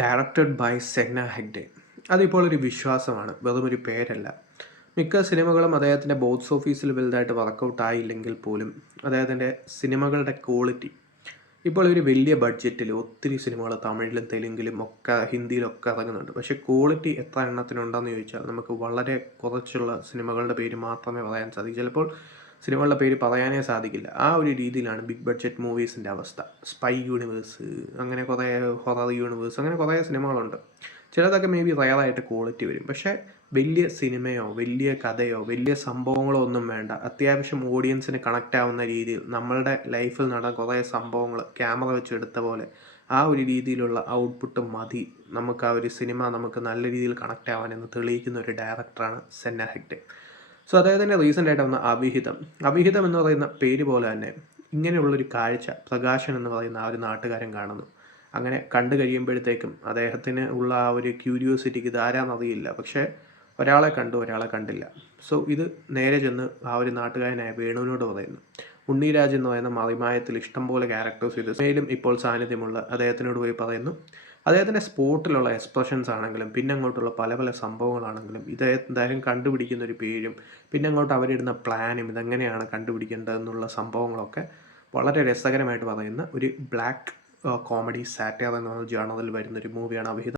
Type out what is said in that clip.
Directed by Senna Hegde. അതിപ്പോൾ ഒരു വിശ്വാസമാണ്, വെറുമൊരു പേരല്ല. മിക്ക സിനിമകളും അദ്ദേഹത്തിൻ്റെ ബോക്സ് ഓഫീസിൽ വലുതായിട്ട് വർക്കൗട്ട് ആയില്ലെങ്കിൽ പോലും അദ്ദേഹത്തിൻ്റെ സിനിമകളുടെ ക്വാളിറ്റി ഇപ്പോൾ ഒരു വലിയ ബഡ്ജറ്റിൽ ഒത്തിരി സിനിമകൾ തമിഴിലും തെലുങ്കിലും ഒക്കെ ഹിന്ദിയിലൊക്കെ ഇറങ്ങുന്നുണ്ട്. പക്ഷേ ക്വാളിറ്റി എത്ര എണ്ണത്തിനുണ്ടെന്ന് ചോദിച്ചാൽ നമുക്ക് വളരെ കുറച്ചുള്ള സിനിമകളുടെ പേര് മാത്രമേ പറയാൻ സാധിക്കൂ. ചിലപ്പോൾ സിനിമകളുടെ പേര് പറയാനേ സാധിക്കില്ല. ആ ഒരു രീതിയിലാണ് ബിഗ് ബഡ്ജറ്റ് മൂവീസിൻ്റെ അവസ്ഥ. സ്പൈ യൂണിവേഴ്സ്, അങ്ങനെ കുറേ ഹൊറർ യൂണിവേഴ്സ്, അങ്ങനെ കുറേ സിനിമകളുണ്ട്. ചിലതൊക്കെ മേ ബി റയറായിട്ട് ക്വാളിറ്റി വരും. പക്ഷേ വലിയ സിനിമയോ വലിയ കഥയോ വലിയ സംഭവങ്ങളോ ഒന്നും വേണ്ട. അത്യാവശ്യം ഓഡിയൻസിന് കണക്റ്റ് ആവുന്ന രീതിയിൽ നമ്മളുടെ ലൈഫിൽ നടന്ന കുറേ സംഭവങ്ങൾ ക്യാമറ വെച്ച് എടുത്ത പോലെ ആ ഒരു രീതിയിലുള്ള ഔട്ട്പുട്ട് മതി നമുക്ക് ആ ഒരു സിനിമ നമുക്ക് നല്ല രീതിയിൽ കണക്റ്റ് ആവാനെന്ന് തെളിയിക്കുന്ന ഒരു ഡയറക്ടറാണ് സെന്ന ഹെഗ്ഡെ. സോ അദ്ദേഹത്തിൻ്റെ റീസെൻ്റ് ആയിട്ട് വന്ന അവിഹിതം എന്ന് പറയുന്ന പേര് പോലെ തന്നെ ഇങ്ങനെയുള്ളൊരു കാഴ്ച പ്രകാശൻ എന്ന് പറയുന്ന ആ ഒരു നാട്ടുകാരൻ കാണുന്നു. അങ്ങനെ കണ്ടു കഴിയുമ്പോഴത്തേക്കും അദ്ദേഹത്തിന് ഉള്ള ആ ഒരു ക്യൂരിയോസിറ്റിക്ക് ഇതാരാന്നറിയില്ല. പക്ഷേ ഒരാളെ കണ്ടു, ഒരാളെ കണ്ടില്ല. സോ ഇത് നേരെ ചെന്ന് ആ ഒരു നാട്ടുകാരനായ വേണുവിനോട് പറയുന്നു. ഉണ്ണിരാജ് എന്ന് പറയുന്ന മറിമായത്തിൽ ഇഷ്ടംപോലെ ക്യാരക്ടേഴ്സ് ഇത് മേലും ഇപ്പോൾ സാന്നിധ്യമുള്ള അദ്ദേഹത്തിനോട് പോയി പറയുന്നു. അദ്ദേഹത്തിൻ്റെ സ്പോട്ടിലുള്ള എക്സ്പ്രഷൻസ് ആണെങ്കിലും പിന്നെ അങ്ങോട്ടുള്ള പല പല സംഭവങ്ങളാണെങ്കിലും ഇദ്ദേഹം കണ്ടുപിടിക്കുന്ന ഒരു പേരും പിന്നെ അങ്ങോട്ട് അവരിടുന്ന പ്ലാനും ഇതെങ്ങനെയാണ് കണ്ടുപിടിക്കേണ്ടതെന്നുള്ള സംഭവങ്ങളൊക്കെ വളരെ രസകരമായിട്ട് പറയുന്ന ഒരു ബ്ലാക്ക് കോമഡി സാറ്റയർ എന്ന ജേണറിൽ വരുന്നൊരു മൂവിയാണ് അവിഹിതം.